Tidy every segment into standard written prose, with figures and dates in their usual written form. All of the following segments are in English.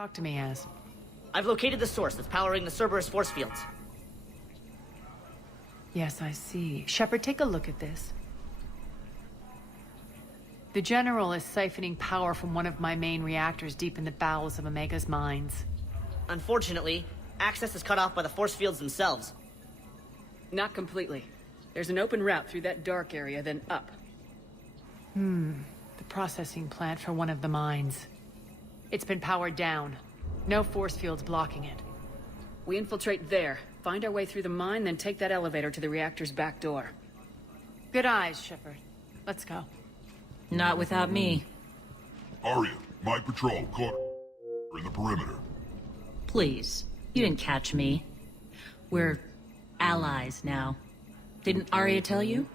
Talk to me, Az. I've located the source that's powering the Cerberus force fields. Yes, I see. Shepard, take a look at this. The General is siphoning power from one of my main reactors deep in the bowels of Omega's mines. Unfortunately, access is cut off by the force fields themselves. Not completely. There's an open route through that dark area, then up. The processing plant for one of the mines. It's been powered down. No force fields blocking it. We infiltrate there, find our way through the mine, then take that elevator to the reactor's back door. Good eyes, Shepard. Let's go. Not without me. Arya, my patrol caught in the perimeter. Please. You didn't catch me. We're allies now. Didn't Arya tell you?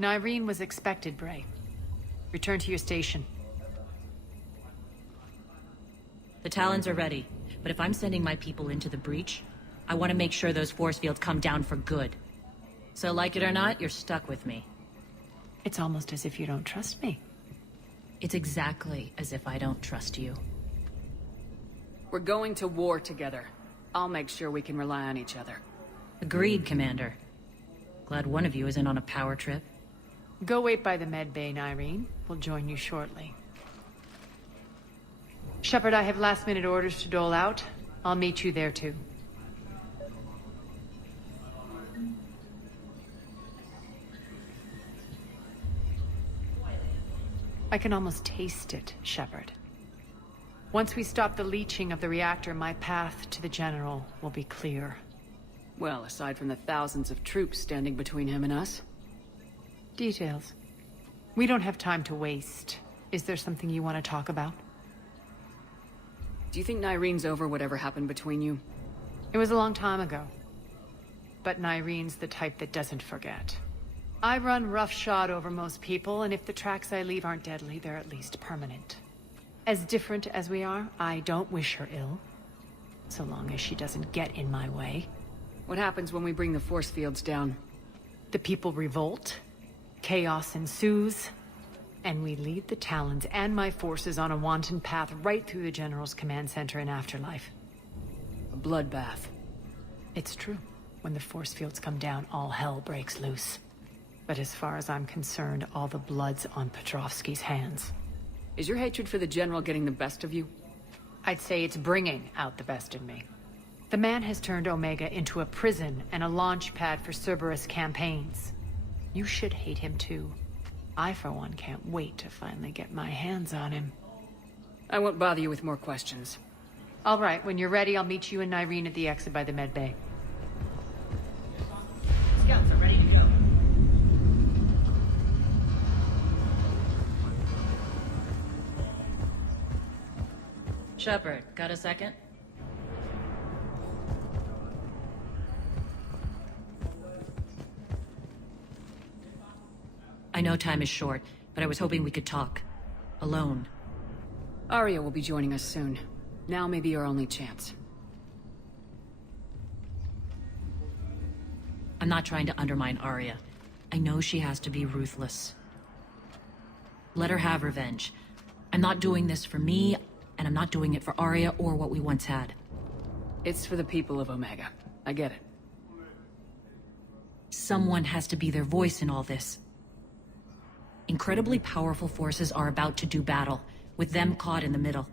Nyreen was expected, Bray. Return to your station. The Talons are ready, but if I'm sending my people into the breach, I want to make sure those force fields come down for good. So like it or not, you're stuck with me. It's almost as if you don't trust me. It's exactly as if I don't trust you. We're going to war together. I'll make sure we can rely on each other. Agreed, Commander. Glad one of you isn't on a power trip. Go wait by the med bay, Nyreen. We'll join you shortly. Shepard, I have last-minute orders to dole out. I'll meet you there, too. I can almost taste it, Shepard. Once we stop the leaching of the reactor, my path to the General will be clear. Well, aside from the thousands of troops standing between him and us. Details. We don't have time to waste. Is there something you want to talk about? Do you think Nyreen's over whatever happened between you? It was a long time ago. But Nyreen's the type that doesn't forget. I run roughshod over most people, and if the tracks I leave aren't deadly, they're at least permanent. As different as we are, I don't wish her ill. So long as she doesn't get in my way. What happens when we bring the force fields down? The people revolt, chaos ensues, and we lead the Talons and my forces on a wanton path right through the General's command center in Afterlife. A bloodbath. It's true. When the force fields come down, all hell breaks loose. But as far as I'm concerned, all the blood's on Petrovsky's hands. Is your hatred for the General getting the best of you? I'd say it's bringing out the best in me. The man has turned Omega into a prison and a launch pad for Cerberus campaigns. You should hate him too. I, for one, can't wait to finally get my hands on him. I won't bother you with more questions. All right, when you're ready, I'll meet you and Nyreen at the exit by the med bay. Scouts are ready to go. Shepard, got a second? I know time is short, but I was hoping we could talk. Alone. Arya will be joining us soon. Now may be your only chance. I'm not trying to undermine Arya. I know she has to be ruthless. Let her have revenge. I'm not doing this for me, and I'm not doing it for Arya or what we once had. It's for the people of Omega. I get it. Someone has to be their voice in all this. Incredibly powerful forces are about to do battle, with them caught in the middle.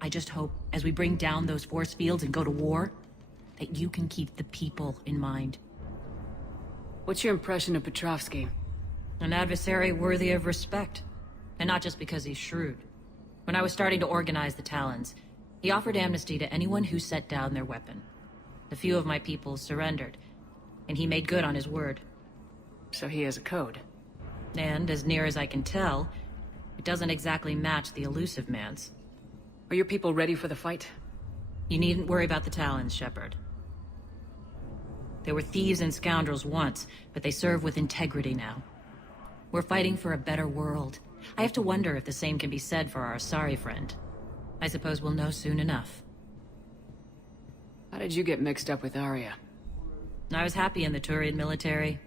I just hope, as we bring down those force fields and go to war, that you can keep the people in mind. What's your impression of Petrovsky? An adversary worthy of respect. And not just because he's shrewd. When I was starting to organize the Talons, he offered amnesty to anyone who set down their weapon. A few of my people surrendered, and he made good on his word. So he has a code. And, as near as I can tell, it doesn't exactly match the elusive man's. Are your people ready for the fight? You needn't worry about the Talons, Shepard. They were thieves and scoundrels once, but they serve with integrity now. We're fighting for a better world. I have to wonder if the same can be said for our Asari friend. I suppose we'll know soon enough. How did you get mixed up with Arya? I was happy in the Turian military,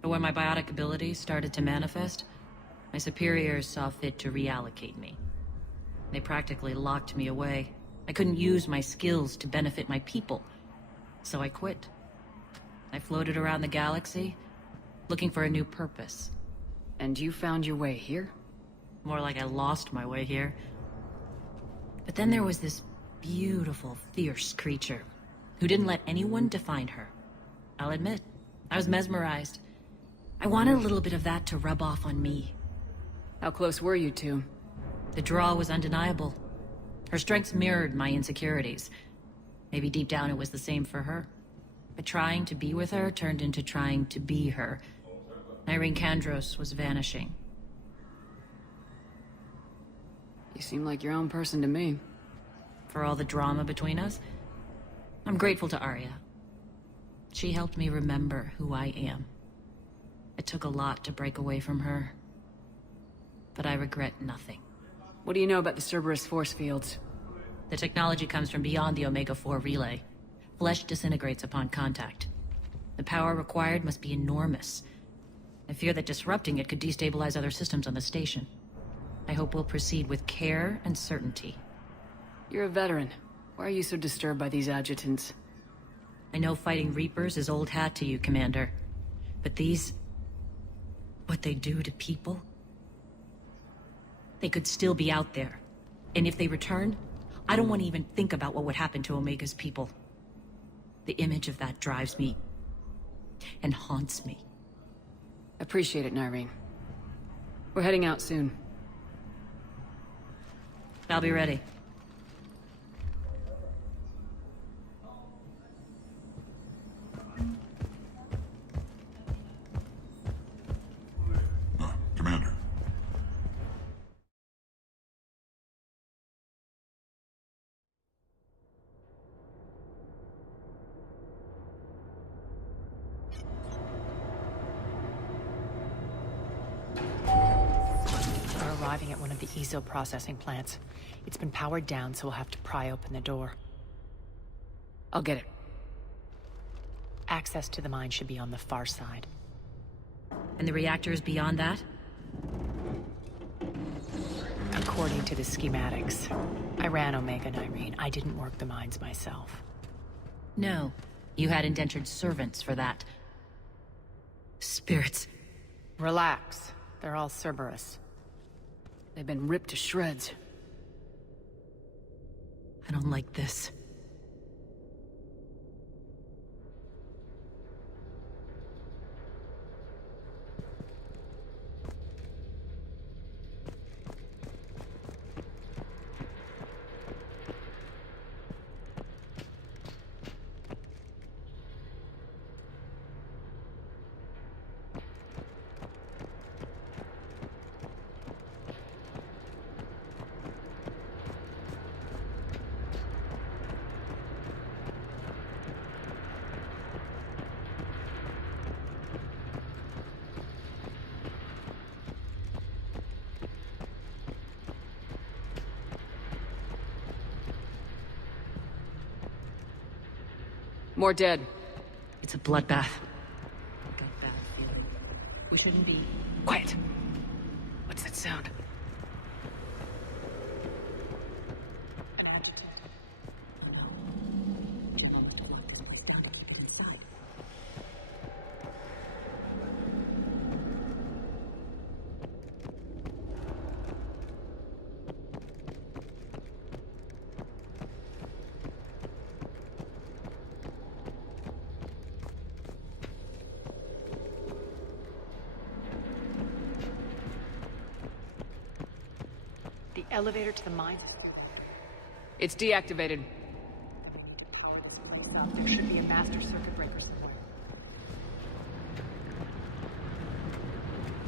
but when my biotic abilities started to manifest, my superiors saw fit to reallocate me. They practically locked me away. I couldn't use my skills to benefit my people, so I quit. I floated around the galaxy, looking for a new purpose. And you found your way here? More like I lost my way here. But then there was this beautiful, fierce creature who didn't let anyone define her. I'll admit, I was mesmerized. I wanted a little bit of that to rub off on me. How close were you two? The draw was undeniable. Her strengths mirrored my insecurities. Maybe deep down it was the same for her. But trying to be with her turned into trying to be her. Irene Kandros was vanishing. You seem like your own person to me. For all the drama between us, I'm grateful to Arya. She helped me remember who I am. It took a lot to break away from her, but I regret nothing. What do you know about the Cerberus force fields? The technology comes from beyond the Omega-4 relay. Flesh disintegrates upon contact. The power required must be enormous. I fear that disrupting it could destabilize other systems on the station. I hope we'll proceed with care and certainty. You're a veteran. Why are you so disturbed by these adjutants? I know fighting Reapers is old hat to you, Commander. But these... what they do to people? They could still be out there. And if they return, I don't want to even think about what would happen to Omega's people. The image of that drives me... and haunts me. Appreciate it, Nyreen. We're heading out soon. I'll be ready. Commander. We're arriving at one of the ESO processing plants. It's been powered down, so we'll have to pry open the door. I'll get it. Access to the mine should be on the far side. And the reactors beyond that? According to the schematics. I ran Omega, Nyreen. I didn't work the mines myself. No. You had indentured servants for that. Spirits. Relax. They're all Cerberus. They've been ripped to shreds. I don't like this. More dead. It's a bloodbath. We shouldn't be... Quiet! What's that sound? The elevator to the mine. It's deactivated. There should be a master circuit breaker somewhere.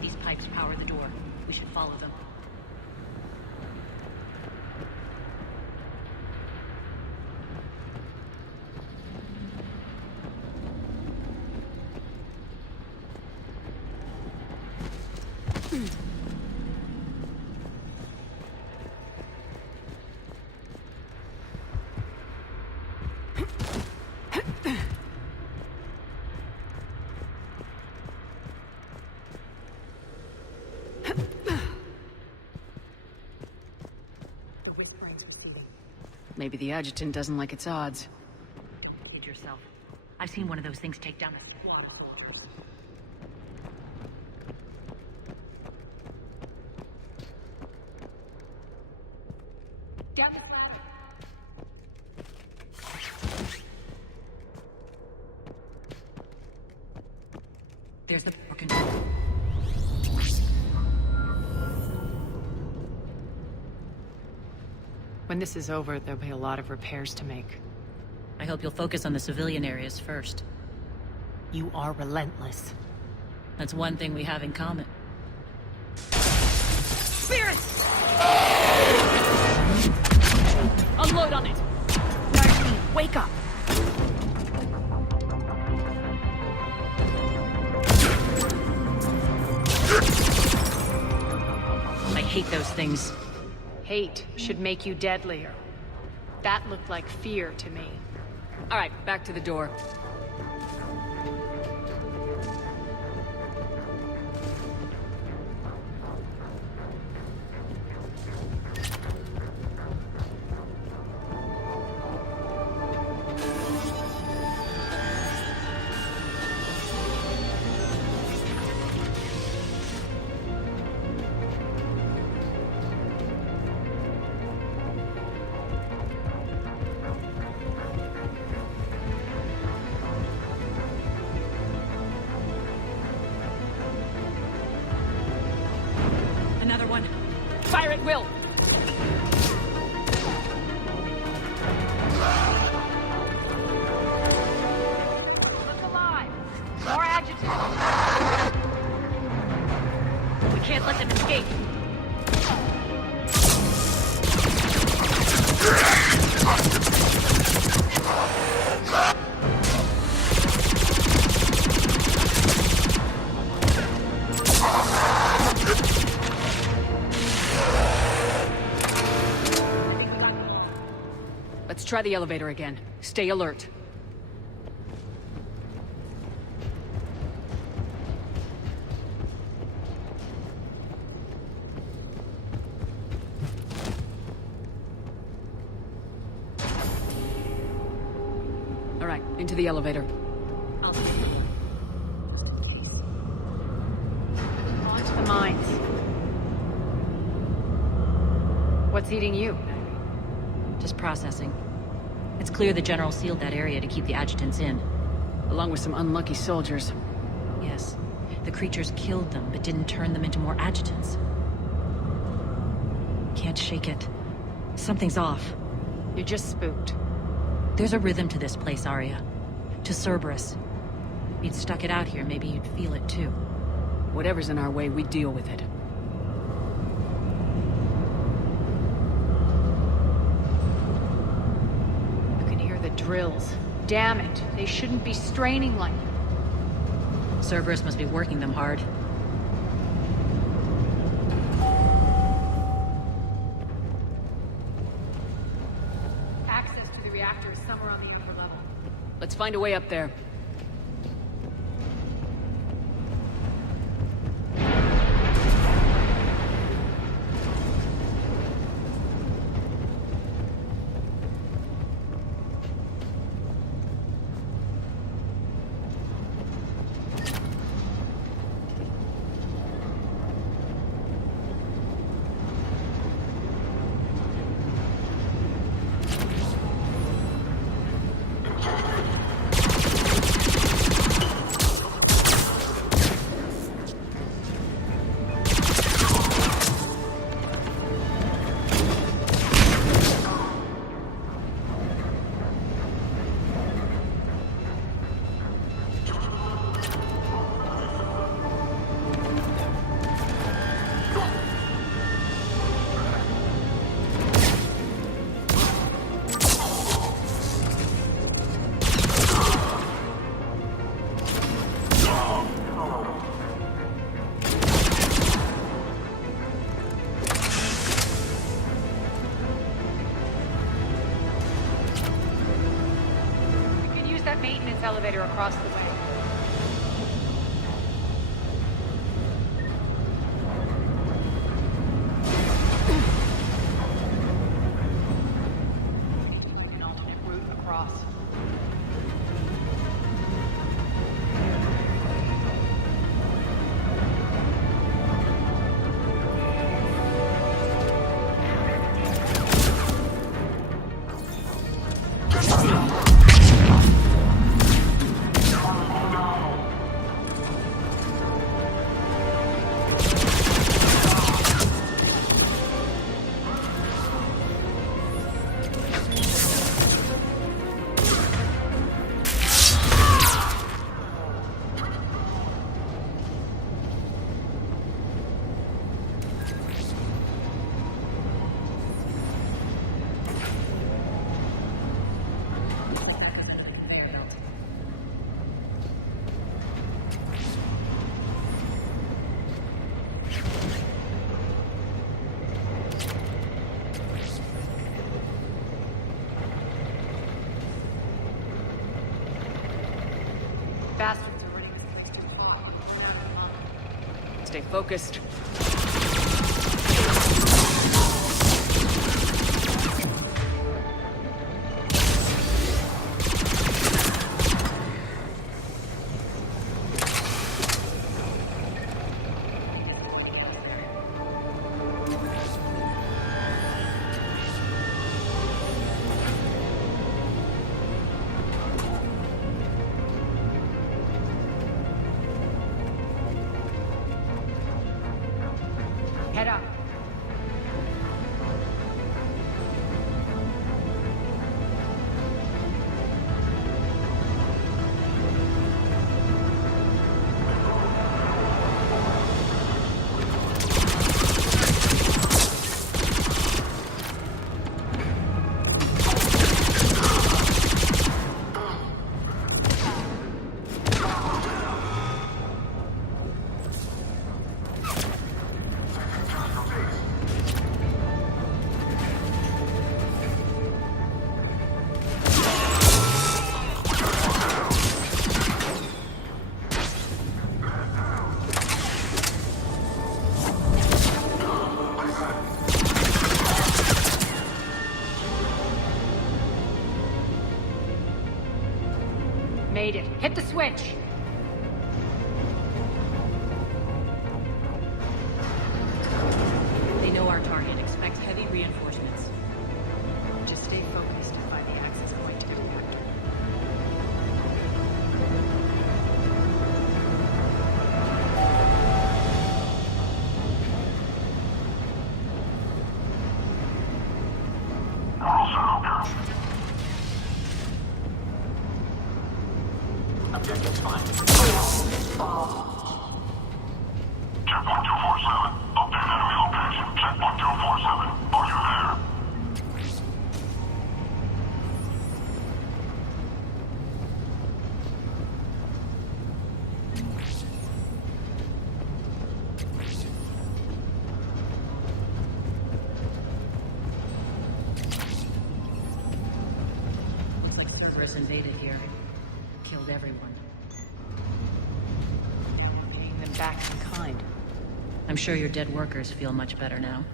These pipes power the door. We should follow them. Maybe the adjutant doesn't like its odds. Feed yourself. I've seen one of those things take down a squad. There's the power control. When this is over, there'll be a lot of repairs to make. I hope you'll focus on the civilian areas first. You are relentless. That's one thing we have in common. Spirits! Unload on it! Nyreen, wake up! I hate those things. Hate should make you deadlier. That looked like fear to me. All right, back to the door. Another one. Fire at will! Look alive! More adjutants! We can't let them escape. Let's try the elevator again. Stay alert. All right, into the elevator. On to the mines. What's eating you? Just processing. It's clear the General sealed that area to keep the adjutants in. Along with some unlucky soldiers. Yes. The creatures killed them, but didn't turn them into more adjutants. Can't shake it. Something's off. You're just spooked. There's a rhythm to this place, Arya. To Cerberus. If you'd stuck it out here, maybe you'd feel it too. Whatever's in our way, we deal with it. You can hear the drills. Damn it, they shouldn't be straining like that. Cerberus must be working them hard. Access to the reactor is somewhere on the upper level. Let's find a way up there. Maintenance elevator across the way. cross. Bastards are running this place too far. Stay focused. Head up. Made it. Hit the switch! They know our target. Expect heavy reinforcements. Just stay focused to find the access point to the reactor. Checkpoint 247. Update enemy location. Checkpoint 247. Are you there? Looks like Cerberus invaded here. Killed everyone. Paying them back in kind. I'm sure your dead workers feel much better now.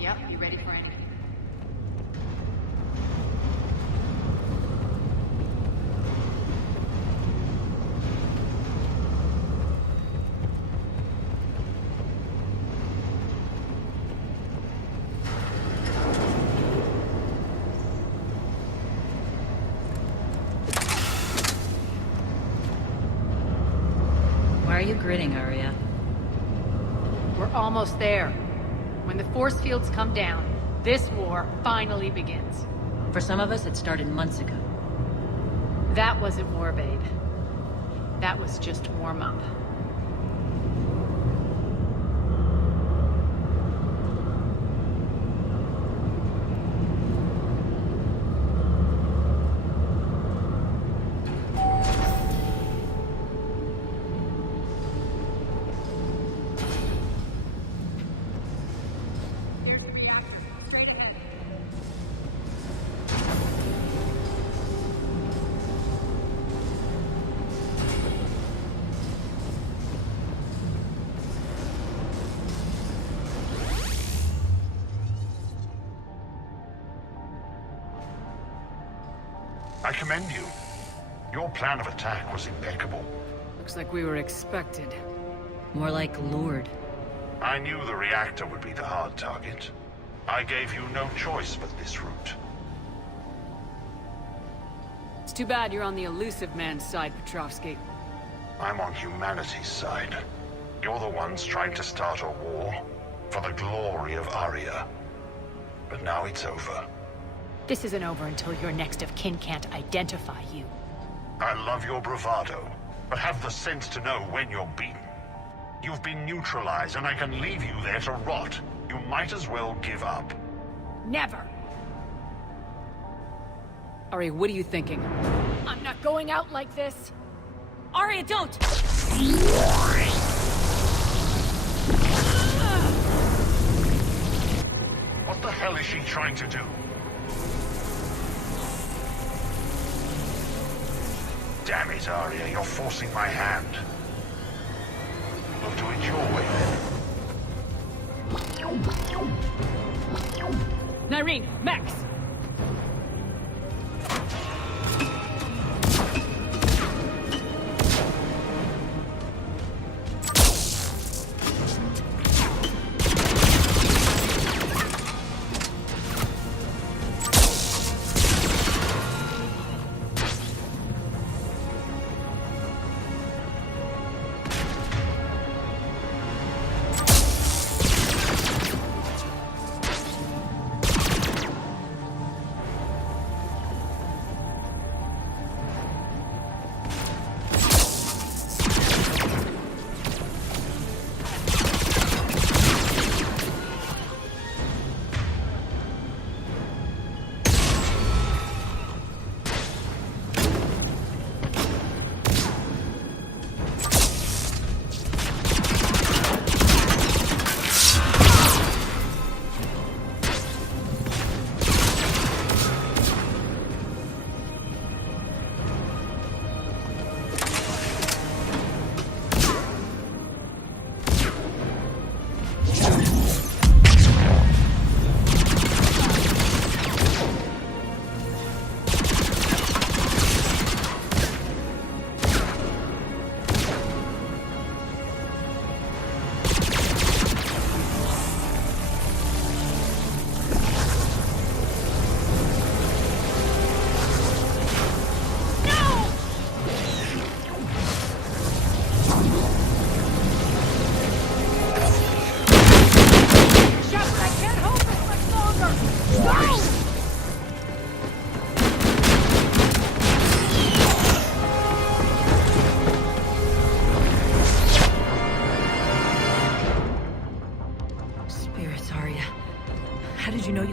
Yep, you ready for anything? Why are you grinning, Arya? We're almost there. When the force fields come down, this war finally begins. For some of us, it started months ago. That wasn't war, babe. That was just warm-up. I commend you. Your plan of attack was impeccable. Looks like we were expected. More like lured. I knew the reactor would be the hard target. I gave you no choice but this route. It's too bad you're on the elusive man's side, Petrovsky. I'm on humanity's side. You're the ones trying to start a war for the glory of Aria. But now it's over. This isn't over until your next of kin can't identify you. I love your bravado, but have the sense to know when you're beaten. You've been neutralized, and I can leave you there to rot. You might as well give up. Never! Ari, what are you thinking? I'm not going out like this! Arya, don't! What the hell is she trying to do? Damn it, Aria, you're forcing my hand. We'll do it your way, then. Nyreen, Max!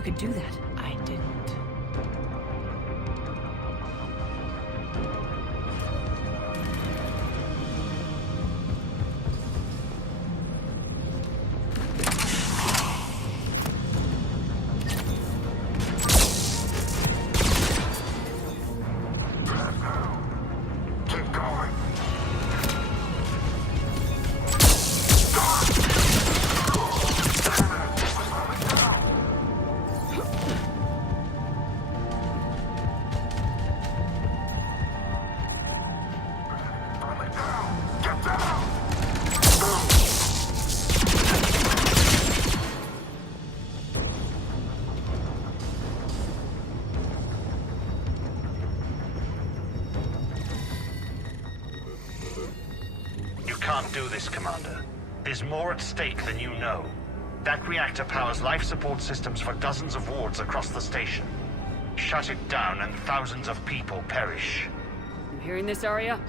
you could do that. I didn't. Keep going. Get down! You can't do this, Commander. There's more at stake than you know. That reactor powers life support systems for dozens of wards across the station. Shut it down and thousands of people perish. You hearing this, Arya?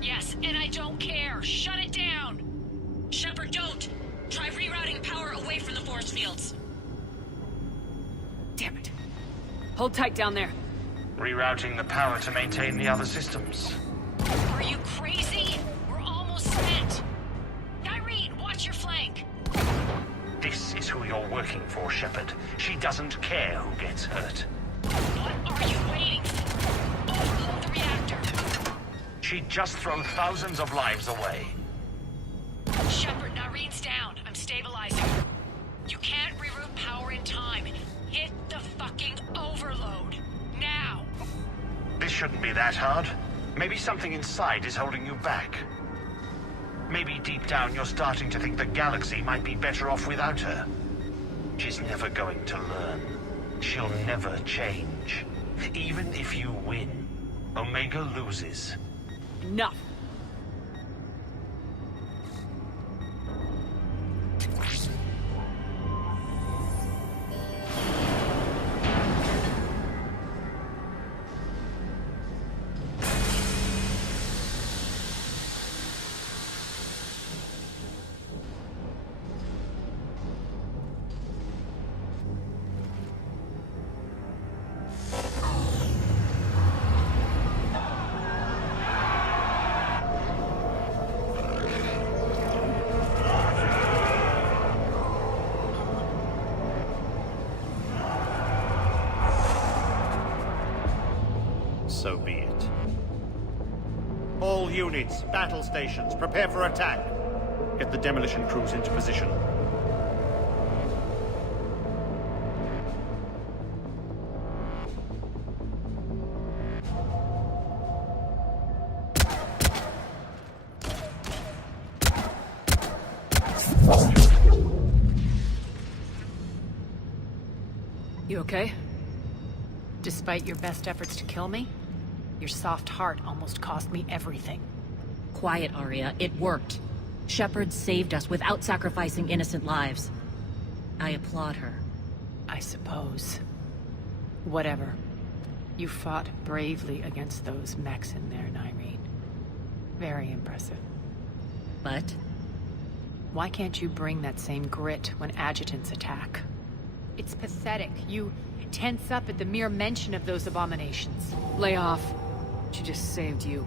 Yes, and I don't care. Shut it down. Shepard, don't. Try rerouting power away from the force fields. Damn it. Hold tight down there. Rerouting the power to maintain the other systems. Are you crazy? We're almost spent. Irene, watch your flank. This is who you're working for, Shepard. She doesn't care who gets hurt. What are you waiting for? Overload the reactor. She'd just throw thousands of lives away. Shepard, Irene's down. I'm stabilizing. You can't reroute power in time. Hit the fucking overload. Now. This shouldn't be that hard. Maybe something inside is holding you back. Maybe deep down you're starting to think the galaxy might be better off without her. She's never going to learn. She'll never change. Even if you win, Omega loses. Enough! So be it. All units, battle stations, prepare for attack. Get the demolition crews into position. You okay? Despite your best efforts to kill me, your soft heart almost cost me everything. Quiet, Arya. It worked. Shepard saved us without sacrificing innocent lives. I applaud her. I suppose. Whatever. You fought bravely against those mechs in there, Nyreen. Very impressive. But Why can't you bring that same grit when adjutants attack? It's pathetic. You tense up at the mere mention of those abominations. Lay off. She just saved you.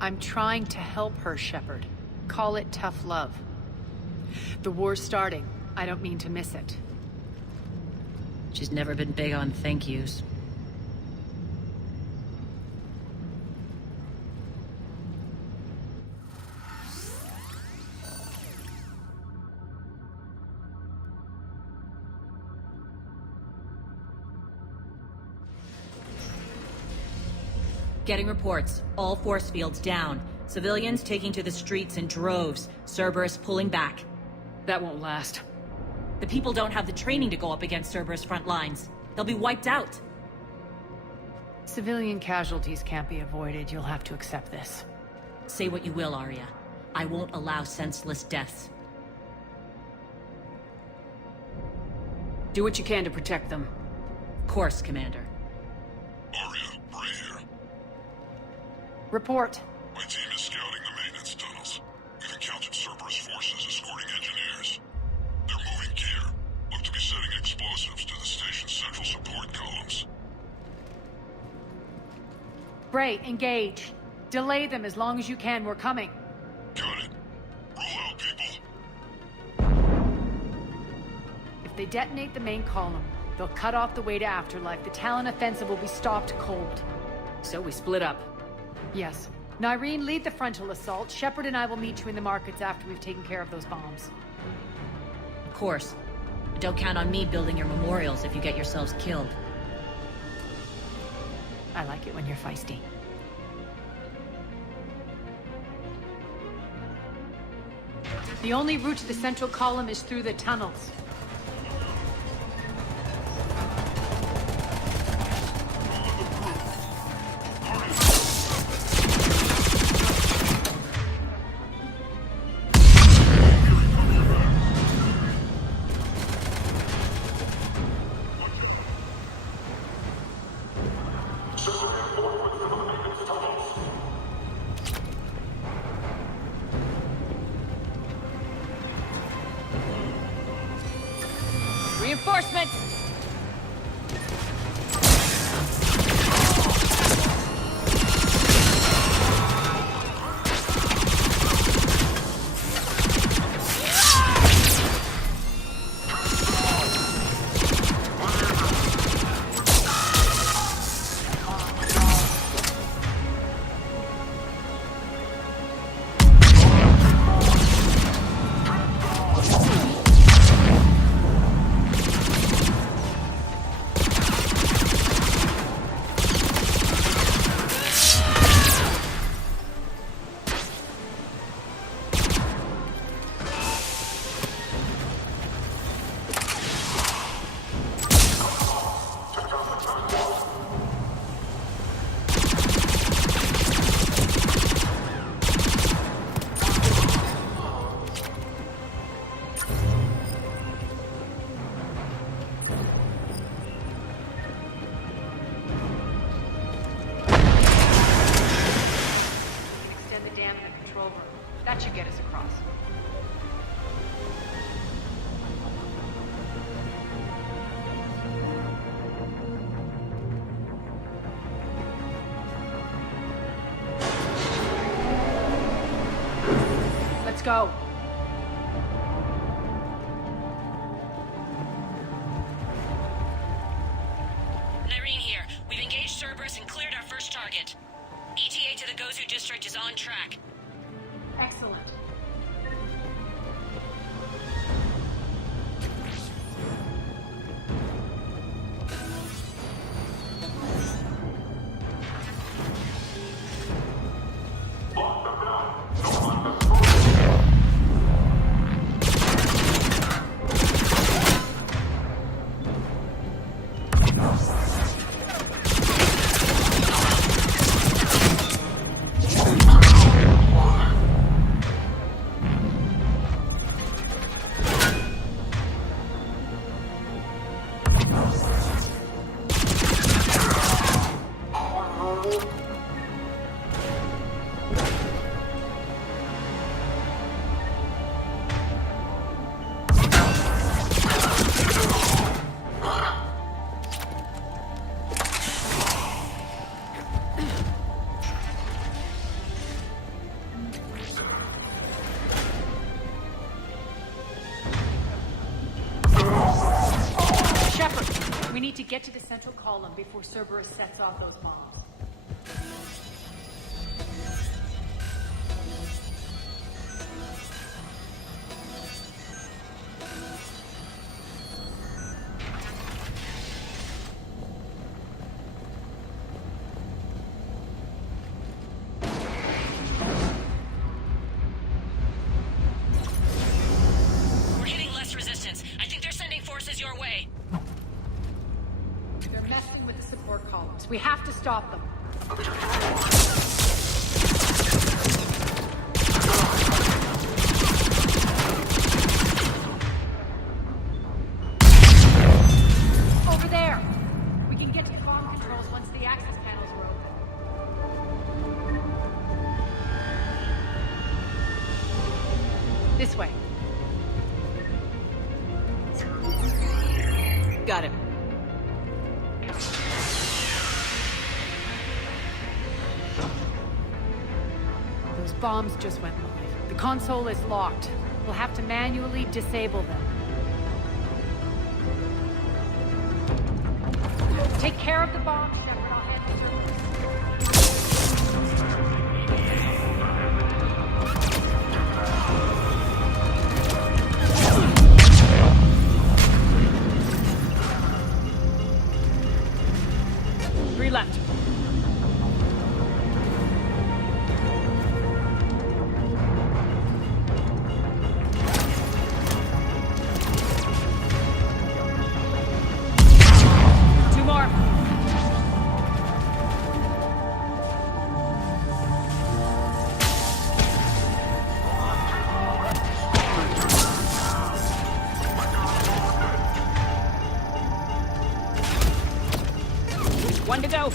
I'm trying to help her, Shepard. Call it tough love. The war's starting. I don't mean to miss it. she's never been big on thank yous. Getting reports. All force fields down. Civilians taking to the streets in droves. Cerberus pulling back. That won't last. The people don't have the training to go up against Cerberus' front lines. They'll be wiped out. Civilian casualties can't be avoided. You'll have to accept this. Say what you will, Arya. I won't allow senseless deaths. Do what you can to protect them. Of course, Commander. Arya, Bray here. Report. My team is scouting the maintenance tunnels. We've encountered Cerberus forces escorting engineers. They're moving gear. Look to be setting explosives to the station's central support columns. Bray, engage. Delay them as long as you can. We're coming. Got it. Roll out, people. If they detonate the main column, they'll cut off the way to Afterlife. The Talon offensive will be stopped cold. So we split up. Yes. Nyreen, lead the frontal assault. Shepard and I will meet you in the markets after we've taken care of those bombs. Of course. But don't count on me building your memorials if you get yourselves killed. I like it when you're feisty. The only route to the central column is through the tunnels. Reinforcements! Let's go. Nyreen here. We've engaged Cerberus and cleared our first target. ETA to the Gozu district is on track. Excellent. Shepard, we need to get to the central column before Cerberus sets off those bombs. We're hitting less resistance. I think they're sending forces your way. They're messing with the support columns. We have to stop them. Over there! We can get to comm controls once the access panels are open. This way. Got him. Those bombs just went live. The console is locked. We'll have to manually disable them. Take care of the bomb, Shepard. I'll handle it. Three left. Two more. One to go.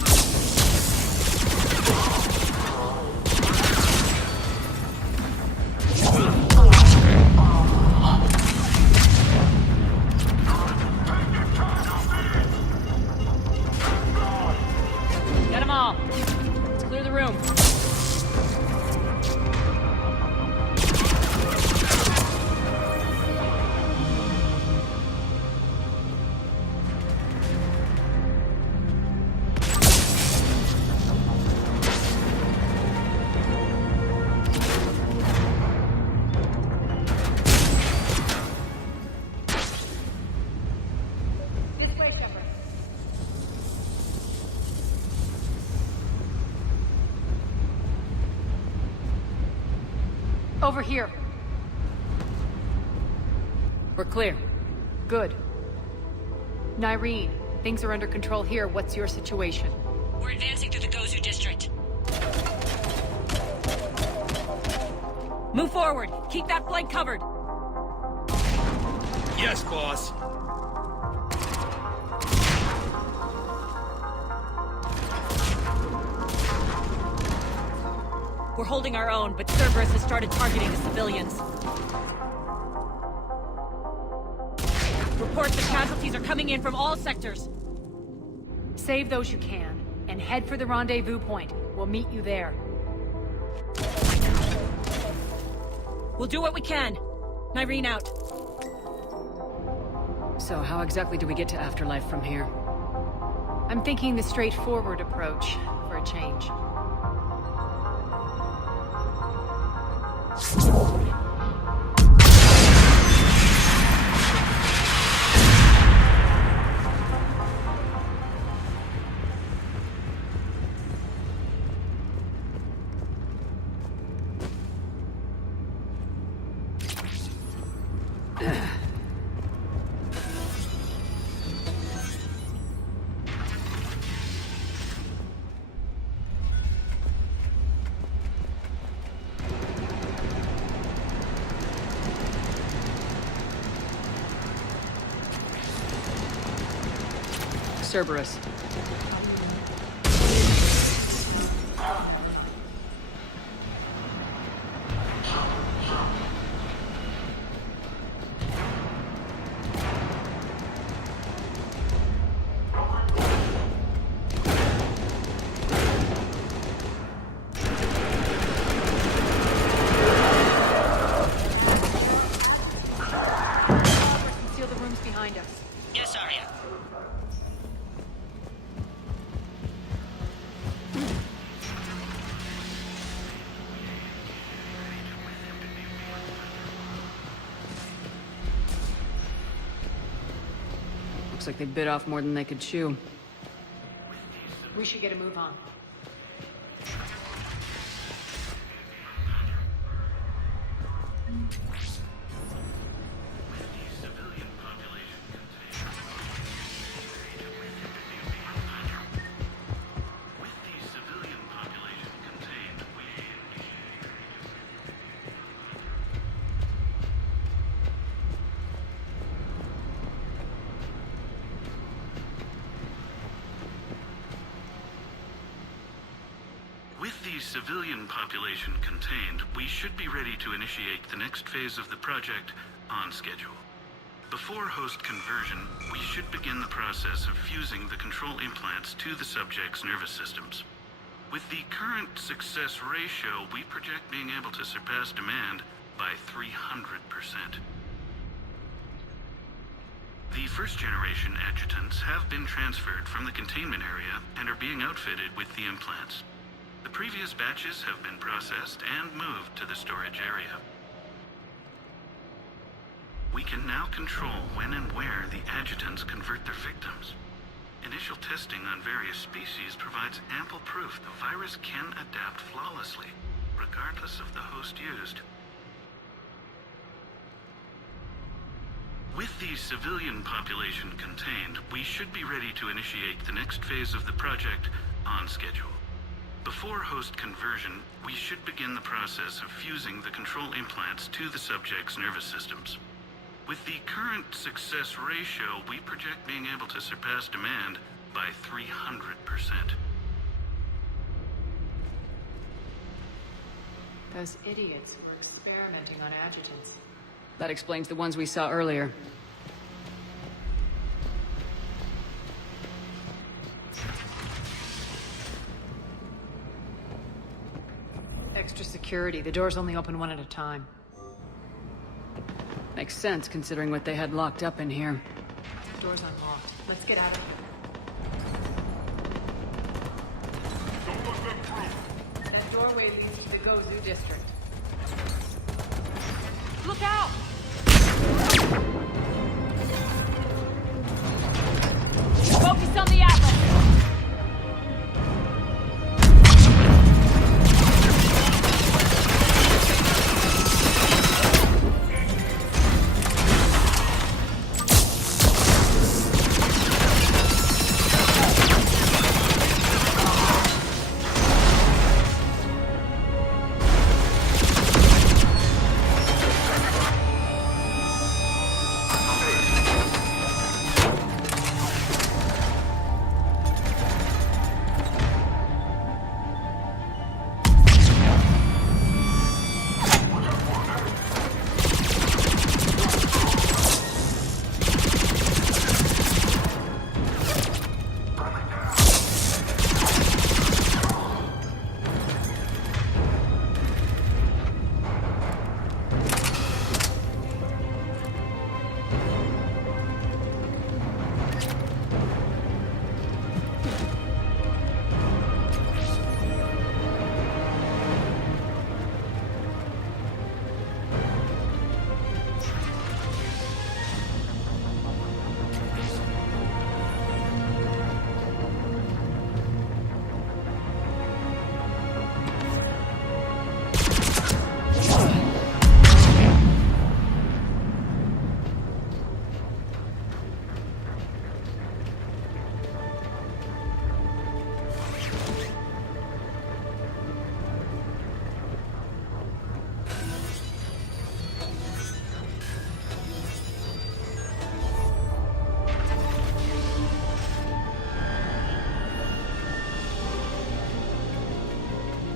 Get them all. Let's clear the room. This way, Shepard. Over here. We're clear. Good. Nyreen, things are under control here. What's your situation? We're advancing through the Gozu district. Move forward. Keep that flank covered. Yes, boss. We're holding our own, but Cerberus has started targeting the civilians. Reports that casualties are coming in from all sectors. Save those you can, and head for the rendezvous point. We'll meet you there. We'll do what we can. Nyreen out. So how exactly do we get to Afterlife from here? I'm thinking the straightforward approach for a change. Cerberus. Conceal the rooms behind us. Yes, Arya. Looks like they bit off more than they could chew. We should get a move on. With the civilian population contained, we should be ready to initiate the next phase of the project on schedule. Before host conversion, we should begin the process of fusing the control implants to the subject's nervous systems. With the current success ratio, we project being able to surpass demand by 300%. The first-generation adjutants have been transferred from the containment area and are being outfitted with the implants. The previous batches have been processed and moved to the storage area. We can now control when and where the adjutants convert their victims. Initial testing on various species provides ample proof the virus can adapt flawlessly, regardless of the host used. With the civilian population contained, we should be ready to initiate the next phase of the project on schedule. Before host conversion, we should begin the process of fusing the control implants to the subject's nervous systems. With the current success ratio, we project being able to surpass demand by 300%. Those idiots were experimenting on adjutants. That explains the ones we saw earlier. Extra security. The doors only open one at a time. Makes sense, considering what they had locked up in here. Door's unlocked. Let's get out of here. Don't let them through. That doorway leads to the Gozu district. Look out! Focus on the apple!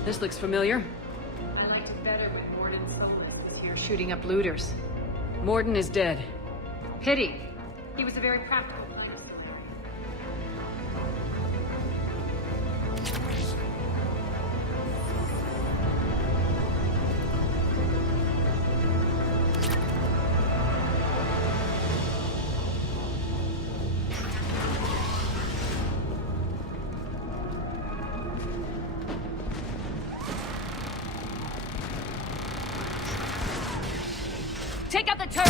This looks familiar. I liked it better when Morden Silverith was here shooting up looters. Morden is dead. Pity. He was a very practical knight. Take out the turret!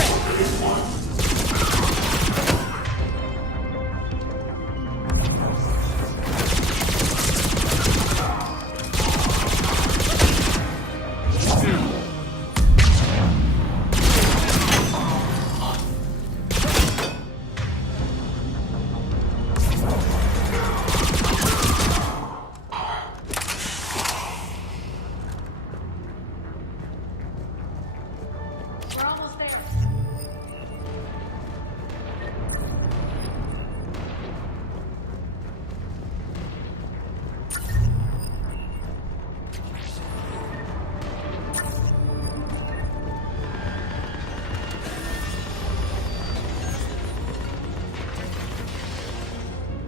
We're almost there.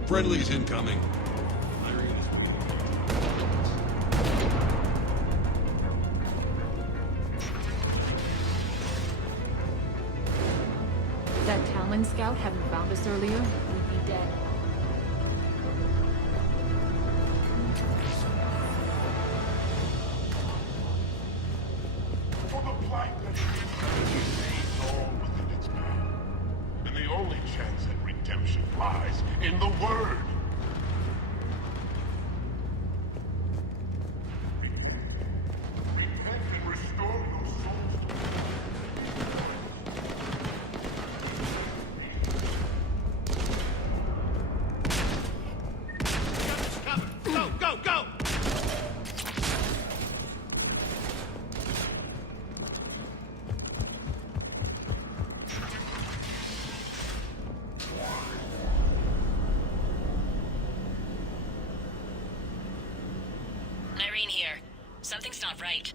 Friendly's incoming. If that Talon scout hadn't found us earlier, we'd be dead. For the plight that is all within its man. And the only chance at redemption lies in the Word. Repent and restore your souls to Go, go, go! Irene here. Something's not right.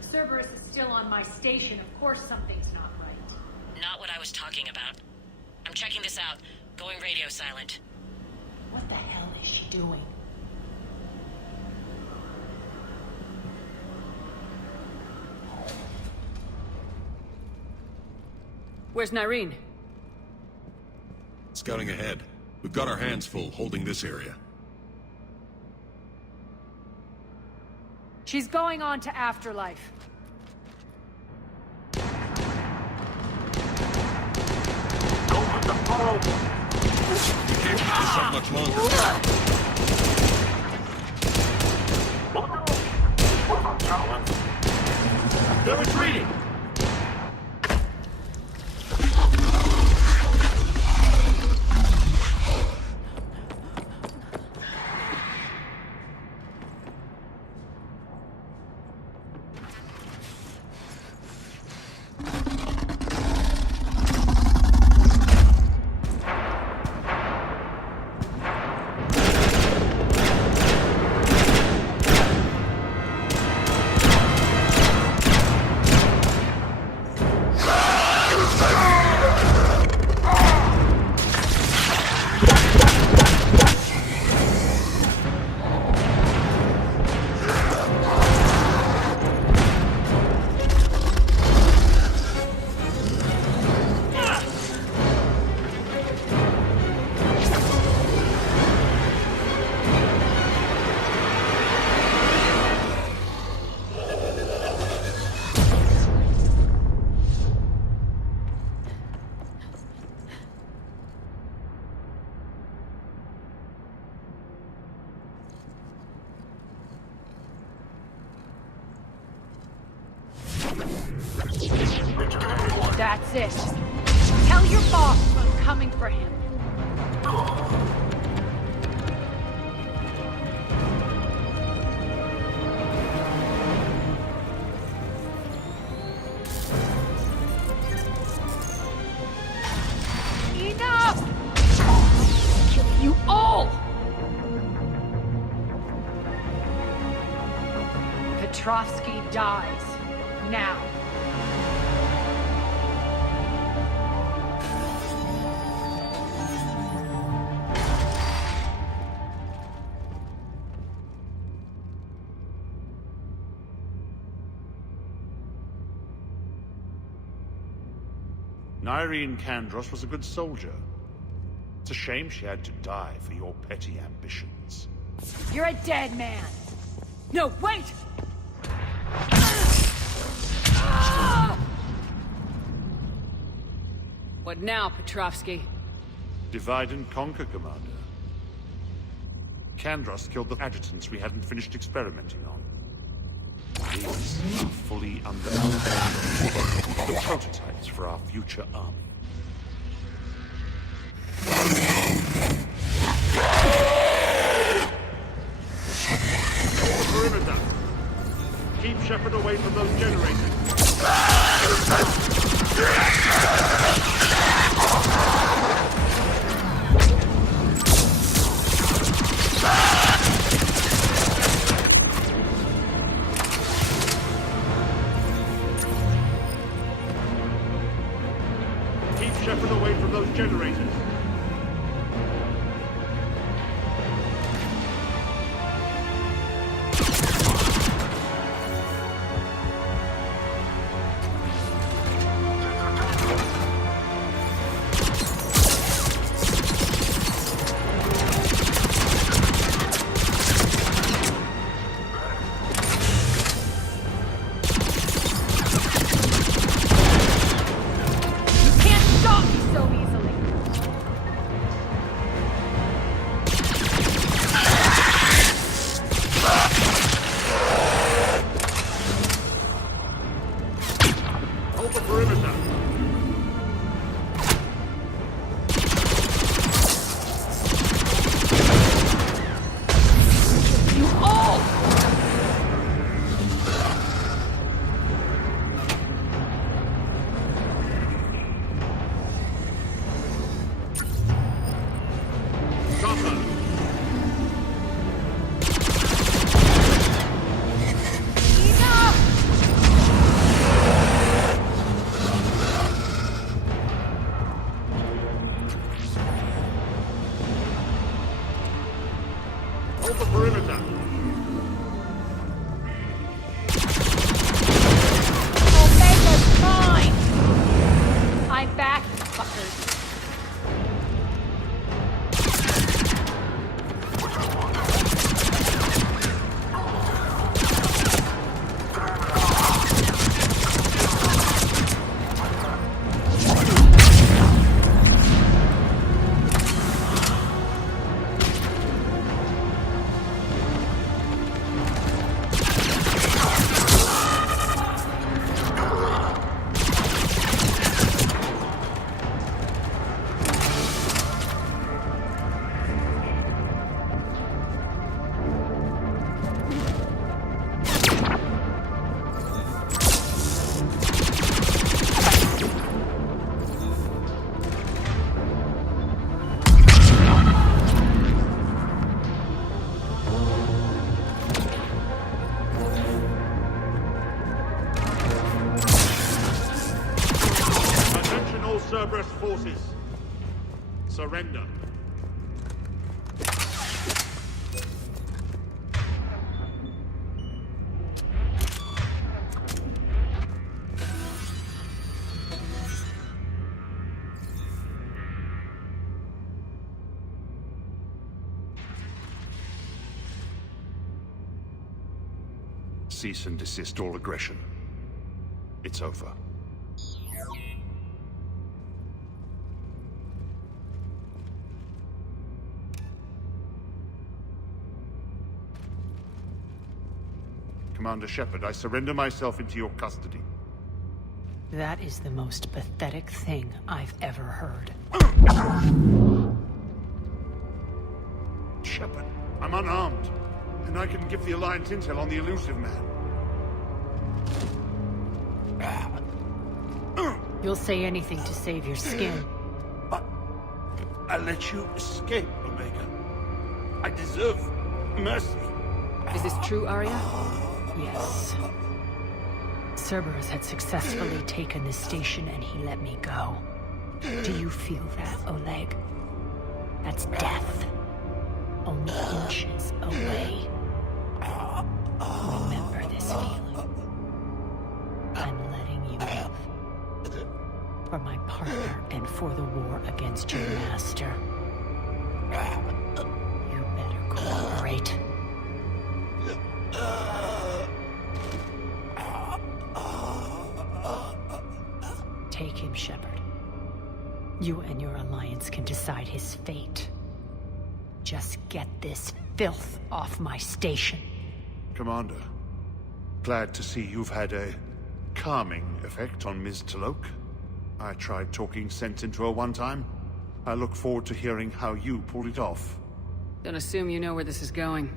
Cerberus is still on my station. Of course something's not right. Not what I was talking about. I'm checking this out. Going radio silent. What the hell is she doing? Where's Nyreen? Scouting ahead. We've got our hands full holding this area. She's going on to Afterlife. We can't keep this up much longer. They're retreating! That's it. Tell your boss I'm coming for him. Enough! Kill you all! Petrovsky dies. Now. Irene Kandros was a good soldier. It's a shame she had to die for your petty ambitions. You're a dead man! No, wait! What now, Petrovsky? Divide and conquer, Commander. Kandros killed the adjutants we hadn't finished experimenting on. These are fully under our control. The prototypes for our future army. Perimeter. Keep Shepard away from those generators. Keep Shepard away from those generators. Cerberus forces. Surrender. Cease and desist all aggression. It's over. Commander Shepard, I surrender myself into your custody. That is the most pathetic thing I've ever heard. Shepard, I'm unarmed, and I can give the Alliance intel on the elusive man. You'll say anything to save your skin. I let you escape, Omega. I deserve mercy. Is this true, Arya? Yes. Cerberus had successfully taken the station and he let me go. Do you feel that, Oleg? That's death. Only inches away. Remember this feeling. I'm letting you live. For my partner and for the war against your master. You better cooperate. Take him, Shepard. You and your alliance can decide his fate. Just get this filth off my station. Commander, glad to see you've had a calming effect on Ms. Talok. I tried talking sense into her one time. I look forward to hearing how you pulled it off. Don't assume you know where this is going.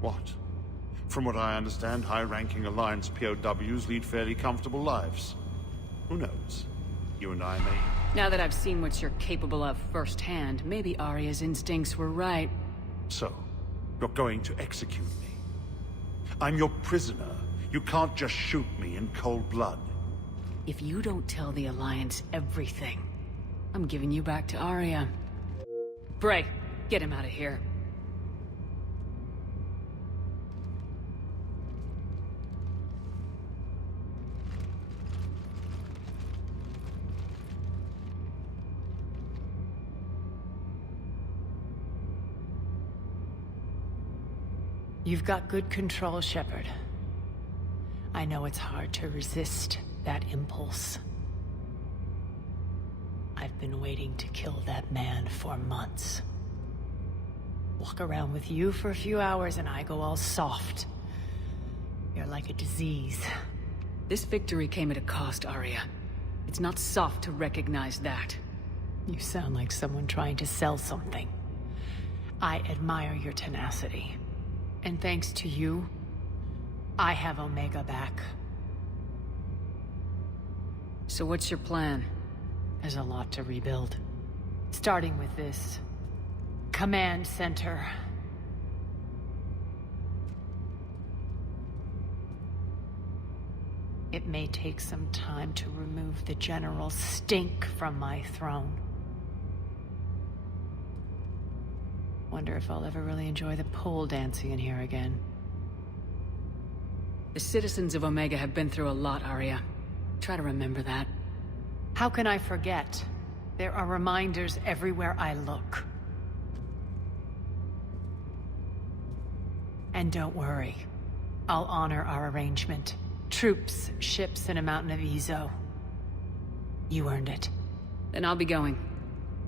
What? From what I understand, high-ranking Alliance POWs lead fairly comfortable lives. Who knows? You and I may... Now that I've seen what you're capable of firsthand, maybe Arya's instincts were right. So, you're going to execute me. I'm your prisoner. You can't just shoot me in cold blood. If you don't tell the Alliance everything, I'm giving you back to Arya. Bray, get him out of here. You've got good control, Shepard. I know it's hard to resist that impulse. I've been waiting to kill that man for months. Walk around with you for a few hours and I go all soft. You're like a disease. This victory came at a cost, Arya. It's not soft to recognize that. You sound like someone trying to sell something. I admire your tenacity. And thanks to you, I have Omega back. So what's your plan? There's a lot to rebuild. Starting with this command center. It may take some time to remove the general stink from my throne. Wonder if I'll ever really enjoy the pole dancing in here again. The citizens of Omega have been through a lot, Arya. Try to remember that. How can I forget? There are reminders everywhere I look. And don't worry. I'll honor our arrangement. Troops, ships, and a mountain of Ezo. You earned it. Then I'll be going.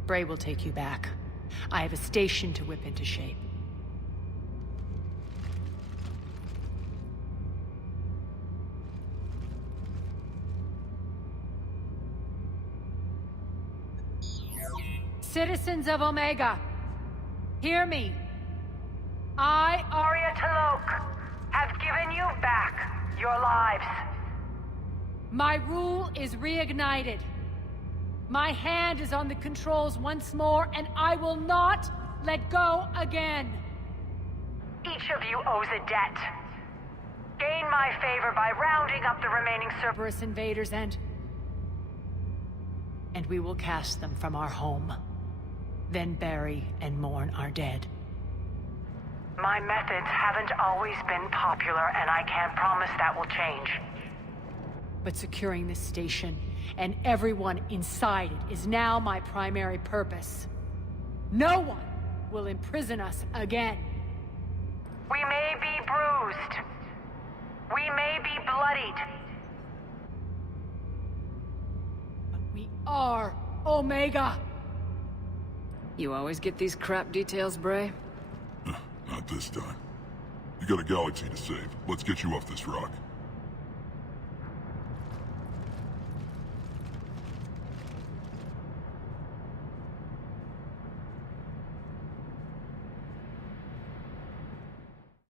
Bray will take you back. I have a station to whip into shape. Citizens of Omega, hear me. I, Arya Talok, have given you back your lives. My rule is reignited. My hand is on the controls once more, and I will not let go again. Each of you owes a debt. Gain my favor by rounding up the remaining Cerberus invaders and we will cast them from our home. Then bury and mourn our dead. My methods haven't always been popular, and I can't promise that will change. But securing this station and everyone inside it is now my primary purpose. No one will imprison us again. We may be bruised. We may be bloodied. But we are Omega. You always get these crap details, Bray? Not this time. You got a galaxy to save. Let's get you off this rock.